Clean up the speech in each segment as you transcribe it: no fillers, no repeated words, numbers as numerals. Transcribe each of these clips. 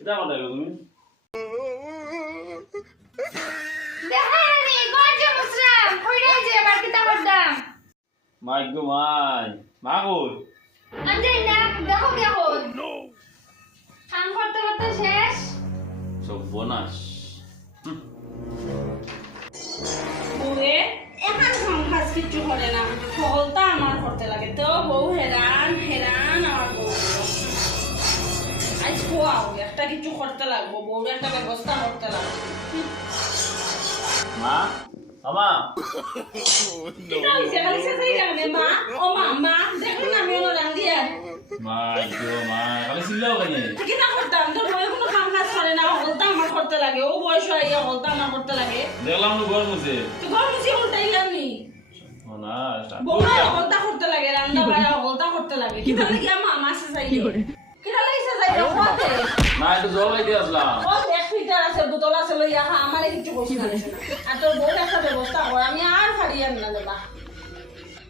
কিটা কথা তুমি দেখানি গজে মুসরাম কইরা যে এবার কিতা করতাম মাই গো মাই মা কই আনজাই না দেখো কি হল কাম করতে করতে শেষ সব বোনাস বউয়ে এখন সংঘাত কিছু করে না ফলটা আমার করতে লাগে তো বউ হেরান হেরান আমার বউ আজ খোয়াও একটা কিছু করতে লাগবো বউর একটা ব্যবস্থা করতে লাগবে মা মামা কিটা হইছে খালি শেষই যাবে মা ও মা মা দেখুন না আমি ওনো রান্ধি আর মাই গো মা খালি চিল্লাও কেন কিটা করতাম তোর বউ কোনো কাম কাজ করে না হলতা আমার করতে লাগে ও বয়স হয়ে হলতা আমার করতে লাগে দেখলাম তো ঘর মুছে তো ঘর মুছে উল্টাইলাম নি না বউরা হলতা করতে লাগে রান্না বাড়া হলতা করতে লাগে কিটা লাগি আমা মাসে চাইলে কিটা লাগছে যাইতে খাওয়াতে না একটু জল খাইতে আসলাম ও এক ফিটার আছে বোতল আছে লইয়া খা আমারে কিছু কইছ না আর তোর বউর একটা ব্যবস্থা কর আমি আর ফাড়িয়াম না দেবা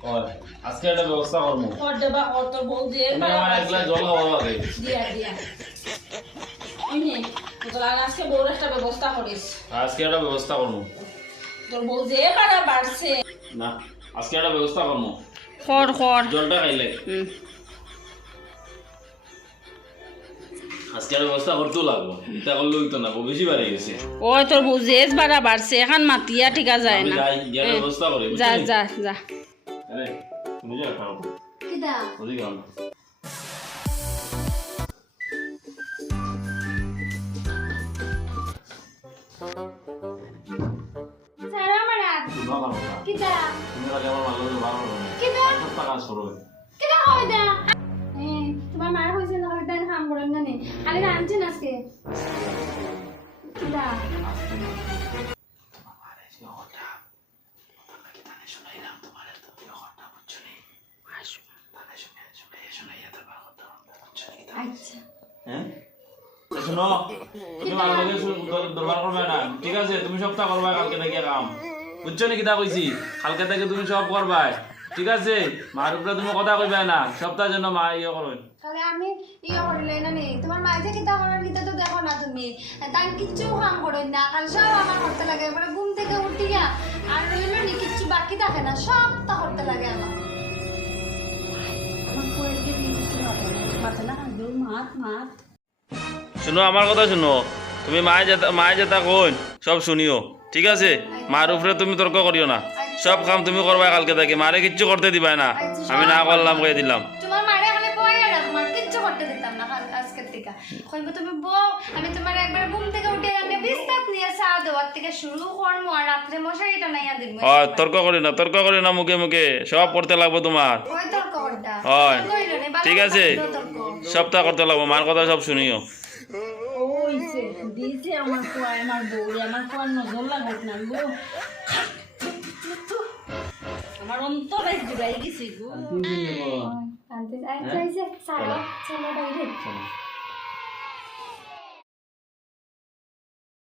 কর আজকে একটা ব্যবস্থা করবো কর দেবা কর তোর বউ দিয়ে তুমি আমার এক গ্লাস জল খাওয়া লাগে দিয়া দিয়া ওইনে তোর আজকে বউর একটা ব্যবস্থা করিস আজকে একটা ব্যবস্থা করবো তোর বউ যে বাড়া বাড়ছে না আজকে একটা ব্যবস্থা করবো কর কর জলটা খাইলে আজকে একটা ব্যবস্থা করতেও লাগবো এটা করলে হইতো না বেশি বাড়ে গেছে ওই তোর বউ যে বাড়া বাড়ছে এখন মাতিয়া ঠিকা যায় আমি না যাই গিয়ে ব্যবস্থা করি যা যা যা আরে তুমি যা খাও কিতা ওদিকে আনো সারা মারা ভালো কথা কিতা তুমি আগে আমার ভালো ভালো কিতা সস্তা কাজ করো কিতা হয় দা তোমার মার হইছে না খালি তাই কাম করেন না নি খালি রাঁধছেন আজকে কিতা আচ্ছা হ্যাঁ শোনো তুমি ভালো করে দরবার করবে না ঠিক আছে তুমি সবটা করবা কালকে থেকে কাম বুঝছো নি কিতা কইছি কালকে থেকে তুমি সব করবা ঠিক আছে মার উপরে তুমি কথা কইবে না সপ্তাহ জন্য মা ইয়ে করবে তাহলে আমি ইয়ে করিলে না নি তোমার মা যে কিতা করার কিতা তো দেখো না তুমি তাই কিচ্ছু কাম করেন না কাল সব আমার করতে লাগে এবারে ঘুম থেকে উঠিয়া আর রইল নি কিচ্ছু বাকি থাকে না সব তা করতে লাগে আমার আমার কোয়েলকে দিয়ে কিছু হবে না মাথা না মাত মাত শুনো আমার কথা শুনো তুমি মায়ে যেটা কইন সব শুনিও ঠিক আছে মার উপরে তুমি তর্ক করিও না সব কাম তুমি করবা কালকে থেকে মারে কিচ্ছু করতে দিবা না আমি না করলাম কই দিলাম তোমার মারে খালি বইয়া রাখ আমার কিচ্ছু করতে দিতাম না আজকের থেকে কইব তুমি বউ আমি তোমার একবার ঘুম থেকে উঠে আমি বিস্তার নিয়ে চা দেওয়ার থেকে শুরু করবো আর রাত্রে মশারিটা নাইয়া দিব তর্ক করি না মুখে মুখে সব করতে লাগবো তোমার ওই তর্ক করতা হয় কইলো নে ঠিক আছে সবটা করতে লাগবো মার কথা সব শুনিও ওইছে দিছে আমার কোয়া আমার বউ আমার কোয়ার নজর লাগাত না গো আমার অন্তরে জুড়াই গেছে গো আনতে আইছে সারা চলো বাইরে